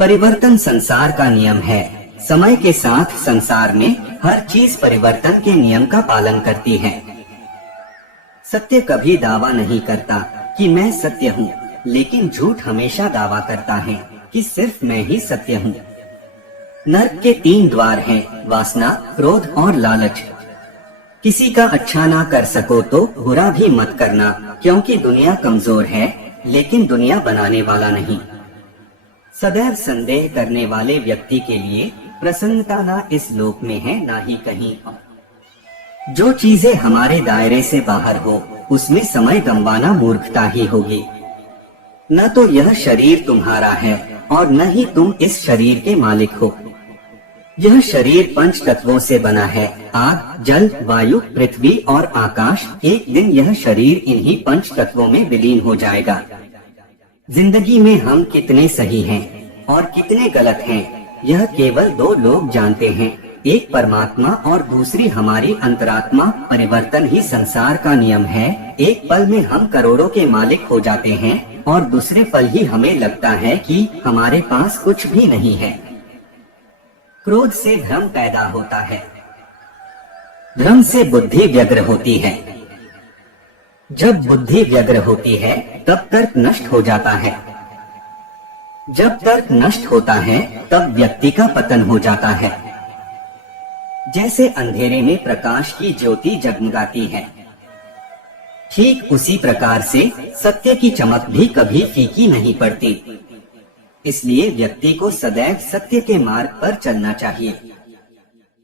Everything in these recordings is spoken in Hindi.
परिवर्तन संसार का नियम है। समय के साथ संसार में हर चीज परिवर्तन के नियम का पालन करती है। सत्य कभी दावा नहीं करता कि मैं सत्य हूँ, लेकिन झूठ हमेशा दावा करता है कि सिर्फ मैं ही सत्य हूँ। नर्क के 3 द्वार हैं, वासना, क्रोध और लालच। किसी का अच्छा ना कर सको तो बुरा भी मत करना, क्योंकि दुनिया कमजोर है, लेकिन दुनिया बनाने वाला नहीं। सदैव संदेह करने वाले व्यक्ति के लिए प्रसन्नता ना इस लोक में है ना ही कहीं और। जो चीजें हमारे दायरे से बाहर हो, उसमें समय गंवाना मूर्खता ही होगी। न तो यह शरीर तुम्हारा है और न ही तुम इस शरीर के मालिक हो। यह शरीर 5 तत्वों से बना है, आग, जल, वायु, पृथ्वी और आकाश। एक दिन यह शरीर इन्हीं 5 तत्वों में विलीन हो जाएगा। जिंदगी में हम कितने सही हैं और कितने गलत हैं, यह केवल 2 लोग जानते हैं, एक परमात्मा और दूसरी हमारी अंतरात्मा। परिवर्तन ही संसार का नियम है। एक पल में हम करोड़ों के मालिक हो जाते हैं और दूसरे पल ही हमें लगता है कि हमारे पास कुछ भी नहीं है। क्रोध से भ्रम पैदा होता है, भ्रम से बुद्धि व्यग्र होती है। जब बुद्धि व्यग्र होती है तब तर्क नष्ट हो जाता है। जब तर्क नष्ट होता है तब व्यक्ति का पतन हो जाता है। जैसे अंधेरे में प्रकाश की ज्योति जगमगाती है, ठीक उसी प्रकार से सत्य की चमक भी कभी फीकी नहीं पड़ती। इसलिए व्यक्ति को सदैव सत्य के मार्ग पर चलना चाहिए।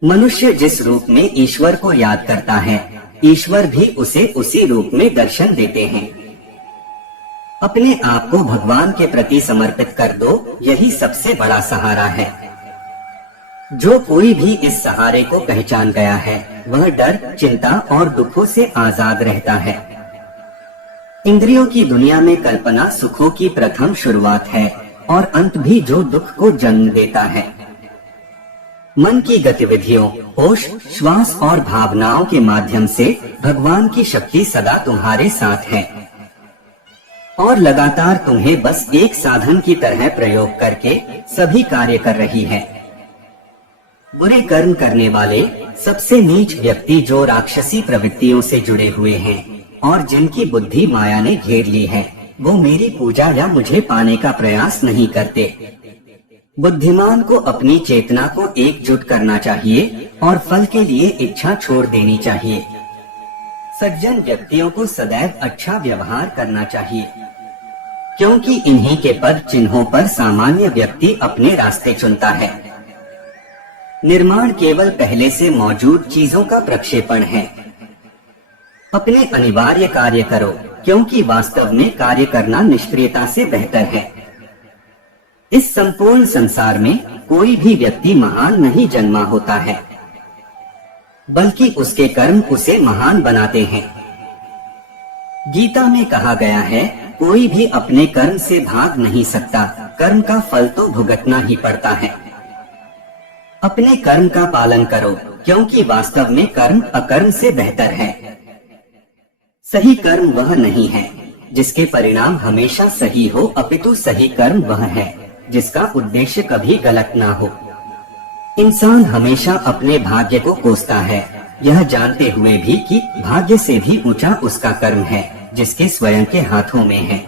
मनुष्य जिस रूप में ईश्वर को याद करता है, ईश्वर भी उसे उसी रूप में दर्शन देते हैं। अपने आप को भगवान के प्रति समर्पित कर दो, यही सबसे बड़ा सहारा है। जो कोई भी इस सहारे को पहचान गया है, वह डर, चिंता और दुखों से आजाद रहता है। इंद्रियों की दुनिया में कल्पना सुखों की प्रथम शुरुआत है और अंत भी जो दुख को जन्म देता है। मन की गतिविधियों, होश, श्वास और भावनाओं के माध्यम से भगवान की शक्ति सदा तुम्हारे साथ है और लगातार तुम्हें बस एक साधन की तरह प्रयोग करके सभी कार्य कर रही है। बुरे कर्म करने वाले सबसे नीच व्यक्ति जो राक्षसी प्रवृत्तियों से जुड़े हुए हैं और जिनकी बुद्धि माया ने घेर ली है, वो मेरी पूजा या मुझे पाने का प्रयास नहीं करते। बुद्धिमान को अपनी चेतना को एकजुट करना चाहिए और फल के लिए इच्छा छोड़ देनी चाहिए। सज्जन व्यक्तियों को सदैव अच्छा व्यवहार करना चाहिए, क्योंकि इन्हीं के पद चिन्हों पर सामान्य व्यक्ति अपने रास्ते चुनता है। निर्माण केवल पहले से मौजूद चीजों का प्रक्षेपण है। अपने अनिवार्य कार्य करो, क्योंकि वास्तव में कार्य करना निष्क्रियता से बेहतर है। इस संपूर्ण संसार में कोई भी व्यक्ति महान नहीं जन्मा होता है, बल्कि उसके कर्म उसे महान बनाते हैं। गीता में कहा गया है, कोई भी अपने कर्म से भाग नहीं सकता, कर्म का फल तो भुगतना ही पड़ता है। अपने कर्म का पालन करो, क्योंकि वास्तव में कर्म अकर्म से बेहतर है। सही कर्म वह नहीं है जिसके परिणाम हमेशा सही हो, अपितु सही कर्म वह है जिसका उद्देश्य कभी गलत ना हो। इंसान हमेशा अपने भाग्य को कोसता है, यह जानते हुए भी कि भाग्य से भी ऊंचा उसका कर्म है जिसके स्वयं के हाथों में है।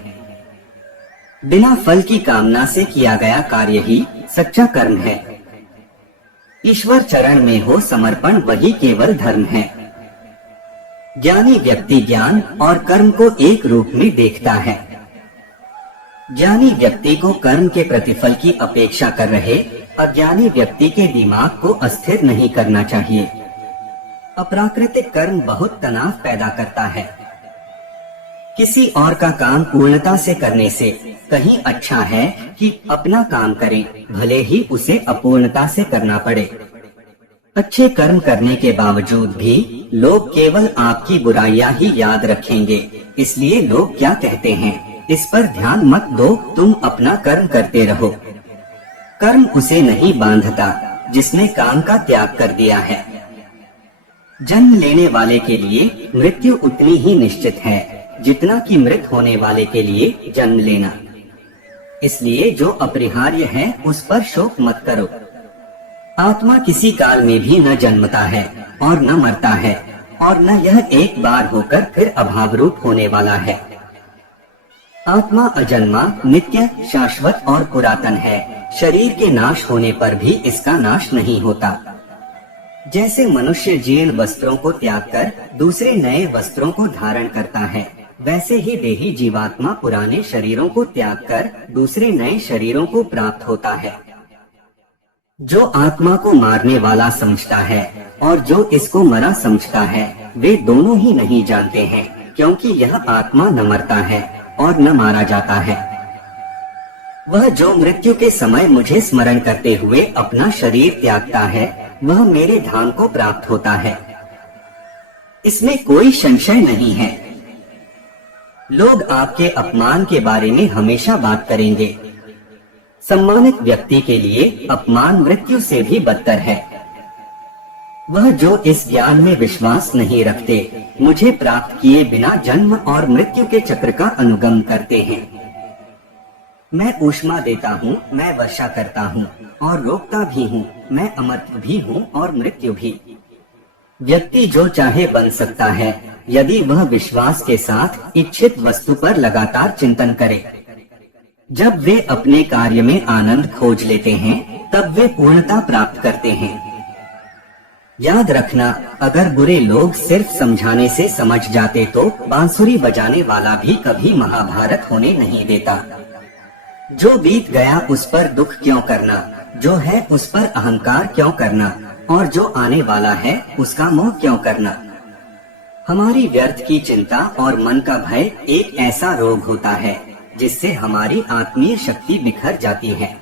बिना फल की कामना से किया गया कार्य ही सच्चा कर्म है। ईश्वर चरण में हो समर्पण, वही केवल धर्म है। ज्ञानी व्यक्ति ज्ञान और कर्म को एक रूप में देखता है। ज्ञानी व्यक्ति को कर्म के प्रतिफल की अपेक्षा कर रहे अज्ञानी व्यक्ति के दिमाग को अस्थिर नहीं करना चाहिए। अप्राकृतिक कर्म बहुत तनाव पैदा करता है। किसी और का काम पूर्णता से करने से कहीं अच्छा है कि अपना काम करें, भले ही उसे अपूर्णता से करना पड़े। अच्छे कर्म करने के बावजूद भी लोग केवल आपकी बुराइयां ही याद रखेंगे, इसलिए लोग क्या कहते हैं इस पर ध्यान मत दो, तुम अपना कर्म करते रहो। कर्म उसे नहीं बांधता जिसने काम का त्याग कर दिया है। जन्म लेने वाले के लिए मृत्यु उतनी ही निश्चित है जितना कि मृत होने वाले के लिए जन्म लेना। इसलिए जो अपरिहार्य है उस पर शोक मत करो। आत्मा किसी काल में भी न जन्मता है और न मरता है, और न यह एक बार होकर फिर अभाव रूप होने वाला है। आत्मा अजन्मा, नित्य, शाश्वत और पुरातन है। शरीर के नाश होने पर भी इसका नाश नहीं होता। जैसे मनुष्य जीर्ण वस्त्रों को त्याग कर दूसरे नए वस्त्रों को धारण करता है, वैसे ही देही जीवात्मा पुराने शरीरों को त्याग कर दूसरे नए शरीरों को प्राप्त होता है। जो आत्मा को मारने वाला समझता है और जो इसको मरा समझता है, वे दोनों ही नहीं जानते हैं, क्योंकि यह आत्मा न मरता है और न मारा जाता है। वह जो मृत्यु के समय मुझे स्मरण करते हुए अपना शरीर त्यागता है, वह मेरे धाम को प्राप्त होता है। इसमें कोई संशय नहीं है। लोग आपके अपमान के बारे में हमेशा बात करेंगे। सम्मानित व्यक्ति के लिए अपमान मृत्यु से भी बदतर है। वह जो इस ज्ञान में विश्वास नहीं रखते, मुझे प्राप्त किए बिना जन्म और मृत्यु के चक्र का अनुगम करते हैं। मैं ऊष्मा देता हूँ, मैं वर्षा करता हूँ और रोकता भी हूँ, मैं अमर्त्य भी हूँ और मृत्यु भी। व्यक्ति जो चाहे बन सकता है, यदि वह विश्वास के साथ इच्छित वस्तु पर लगातार चिंतन करे। जब वे अपने कार्य में आनंद खोज लेते हैं, तब वे पूर्णता प्राप्त करते हैं। याद रखना, अगर बुरे लोग सिर्फ समझाने से समझ जाते तो बांसुरी बजाने वाला भी कभी महाभारत होने नहीं देता। जो बीत गया उस पर दुख क्यों करना, जो है उस पर अहंकार क्यों करना, और जो आने वाला है उसका मोह क्यों करना। हमारी व्यर्थ की चिंता और मन का भय एक ऐसा रोग होता है जिससे हमारी आत्मीय शक्ति बिखर जाती है।